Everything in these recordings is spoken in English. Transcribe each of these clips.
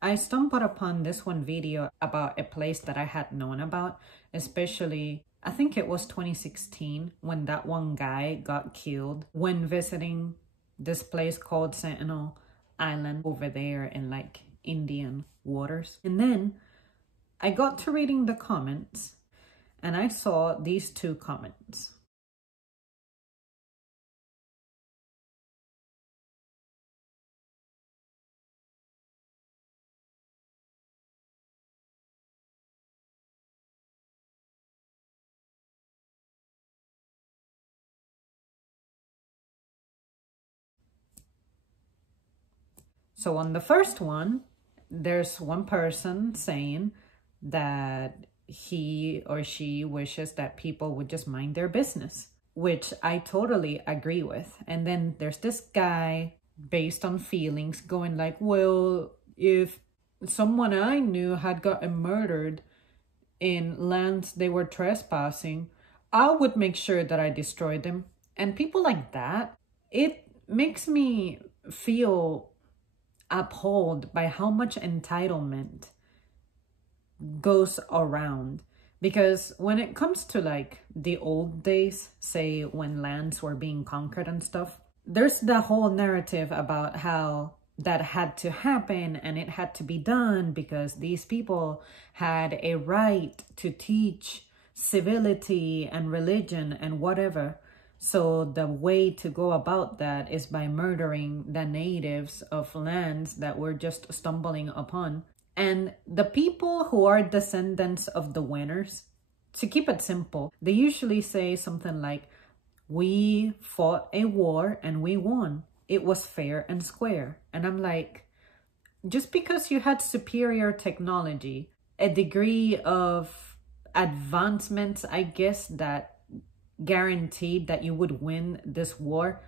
I stumbled upon this one video about a place that I had known about, especially I think it was 2016 when that one guy got killed when visiting this place called Sentinel Island over there in like Indian waters. And then I got to reading the comments and I saw these two comments. So on the first one, there's one person saying that he or she wishes that people would just mind their business, which I totally agree with. And then there's this guy based on feelings going like, well, if someone I knew had gotten murdered in lands they were trespassing, I would make sure that I destroyed them. And people like that, it makes me feel appalled by how much entitlement goes around. Because when it comes to like the old days, say when lands were being conquered and stuff, there's the whole narrative about how that had to happen and it had to be done because these people had a right to teach civility and religion and whatever. So the way to go about that is by murdering the natives of lands that we're just stumbling upon. And the people who are descendants of the winners, to keep it simple, they usually say something like, we fought a war and we won. It was fair and square. And I'm like, just because you had superior technology, a degree of advancements, I guess, that guaranteed that you would win this war,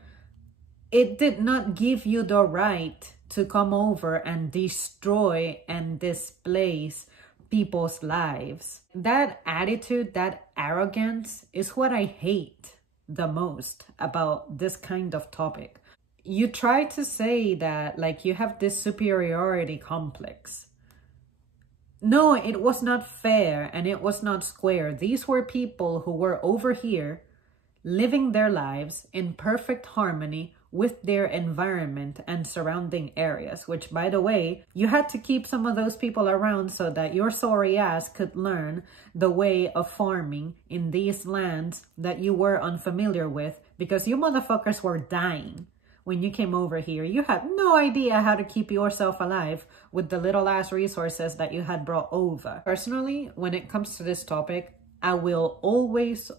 it did not give you the right to come over and destroy and displace people's lives. That attitude, that arrogance is what I hate the most about this kind of topic. You try to say that like you have this superiority complex. No, it was not fair and it was not square. These were people who were over here living their lives in perfect harmony with their environment and surrounding areas, which, by the way, you had to keep some of those people around so that your sorry ass could learn the way of farming in these lands that you were unfamiliar with, because you motherfuckers were dying when you came over here. You had no idea how to keep yourself alive with the little ass resources that you had brought over. Personally, when it comes to this topic, I will always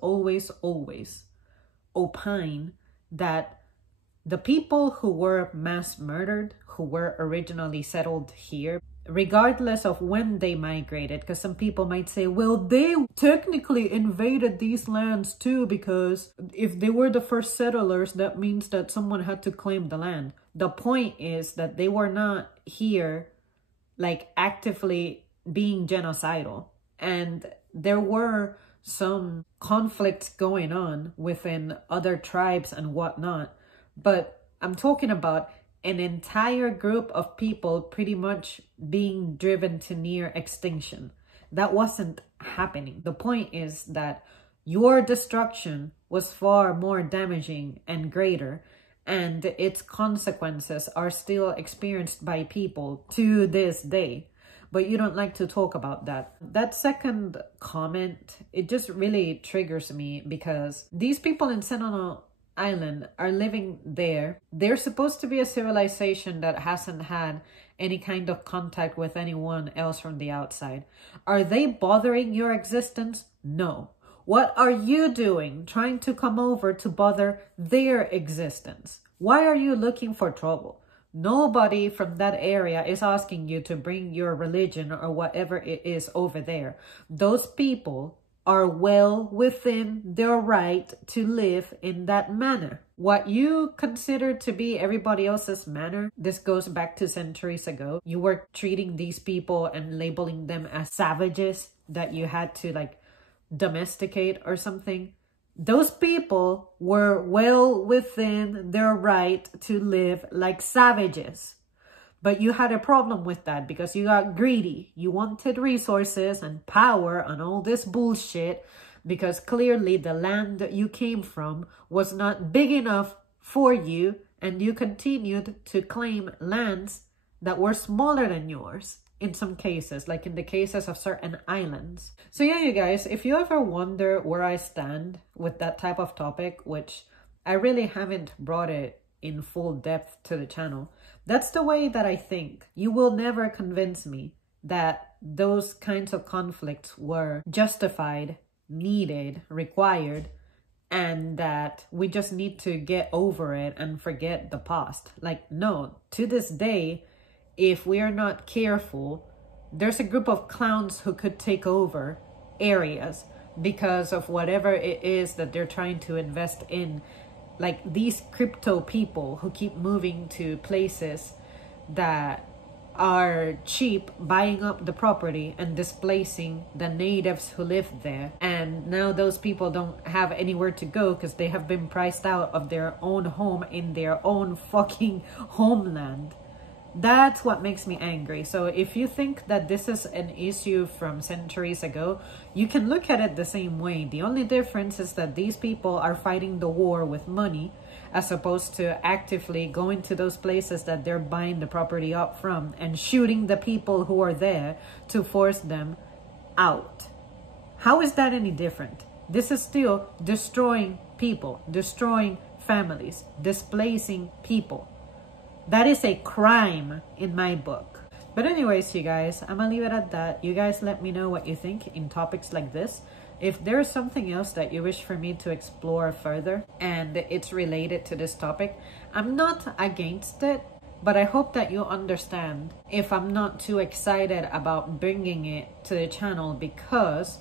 opine that the people who were mass murdered, who were originally settled here, regardless of when they migrated, because some people might say, well, they technically invaded these lands too, because if they were the first settlers, that means that someone had to claim the land. The point is that they were not here like actively being genocidal. And there were some conflicts going on within other tribes and whatnot. But I'm talking about an entire group of people pretty much being driven to near extinction. That wasn't happening. The point is that your destruction was far more damaging and greater, and its consequences are still experienced by people to this day. But you don't like to talk about that. That second comment, it just really triggers me, because these people in Sentinel Island are living there. They're supposed to be a civilization that hasn't had any kind of contact with anyone else from the outside. Are they bothering your existence? No. What are you doing trying to come over to bother their existence? Why are you looking for trouble? Nobody from that area is asking you to bring your religion or whatever it is over there. Those people are well within their right to live in that manner. What you consider to be everybody else's manner, this goes back to centuries ago. You were treating these people and labeling them as savages that you had to like domesticate or something. Those people were well within their right to live like savages. But you had a problem with that because you got greedy. You wanted resources and power and all this bullshit because clearly the land that you came from was not big enough for you, and you continued to claim lands that were smaller than yours in some cases, like in the cases of certain islands. So yeah, you guys, if you ever wonder where I stand with that type of topic, which I really haven't brought it in full depth to the channel, that's the way that I think. You will never convince me that those kinds of conflicts were justified, needed, required, and that we just need to get over it and forget the past. Like, no, to this day, if we are not careful, there's a group of clowns who could take over areas because of whatever it is that they're trying to invest in. Like these crypto people who keep moving to places that are cheap, buying up the property and displacing the natives who live there. And now those people don't have anywhere to go because they have been priced out of their own home in their own fucking homeland. That's what makes me angry. So if you think that this is an issue from centuries ago, you can look at it the same way. The only difference is that these people are fighting the war with money as opposed to actively going to those places that they're buying the property up from and shooting the people who are there to force them out. How is that any different? This is still destroying people, destroying families, displacing people. That is a crime in my book. But anyways, you guys, I'm gonna leave it at that. You guys let me know what you think in topics like this. If there's something else that you wish for me to explore further and it's related to this topic, I'm not against it, but I hope that you understand if I'm not too excited about bringing it to the channel, because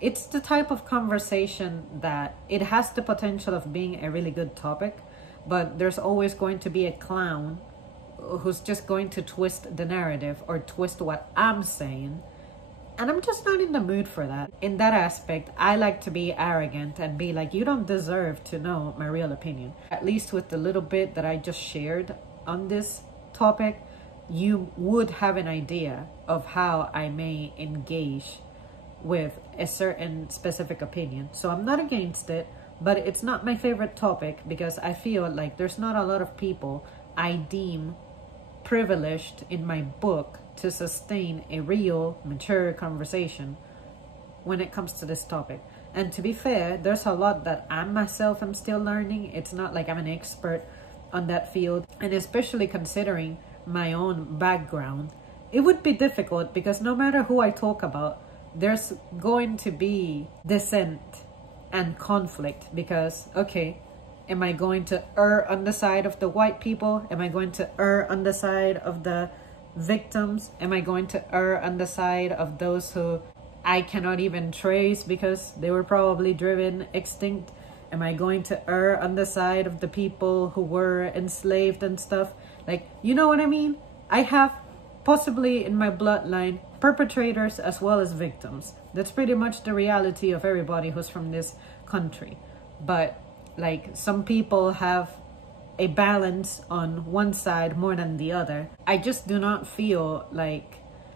it's the type of conversation that it has the potential of being a really good topic, but there's always going to be a clown who's just going to twist the narrative or twist what I'm saying. And I'm just not in the mood for that. In that aspect, I like to be arrogant and be like, you don't deserve to know my real opinion. At least with the little bit that I just shared on this topic, you would have an idea of how I may engage with a certain specific opinion. So I'm not against it, but it's not my favorite topic because I feel like there's not a lot of people I deem privileged in my book to sustain a real, mature conversation when it comes to this topic. And to be fair, there's a lot that I myself am still learning. It's not like I'm an expert on that field. And especially considering my own background, it would be difficult because no matter who I talk about, there's going to be dissent and conflict because, okay, am I going to err on the side of the white people? Am I going to err on the side of the victims? Am I going to err on the side of those who I cannot even trace because they were probably driven extinct? Am I going to err on the side of the people who were enslaved and stuff? Like, you know what I mean? I have possibly in my bloodline perpetrators as well as victims. That's pretty much the reality of everybody who's from this country. But like, some people have a balance on one side more than the other. I just do not feel like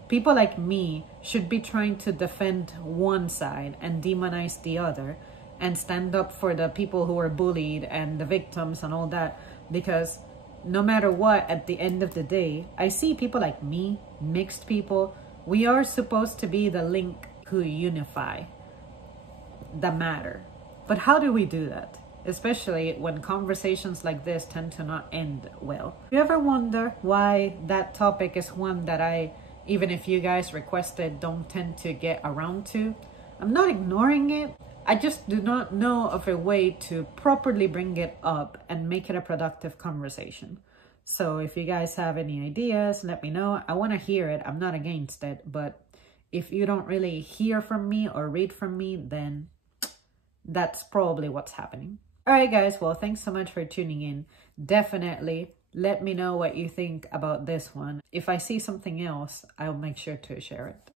people like me should be trying to defend one side and demonize the other and stand up for the people who are bullied and the victims and all that, because no matter what, at the end of the day, I see people like me, mixed people, we are supposed to be the link who unify the matter. But how do we do that? Especially when conversations like this tend to not end well. You ever wonder why that topic is one that I, even if you guys requested, don't tend to get around to? I'm not ignoring it. I just do not know of a way to properly bring it up and make it a productive conversation. So if you guys have any ideas, let me know. I want to hear it. I'm not against it. But if you don't really hear from me or read from me, then that's probably what's happening. All right, guys. Well, thanks so much for tuning in. Definitely let me know what you think about this one. If I see something else, I'll make sure to share it.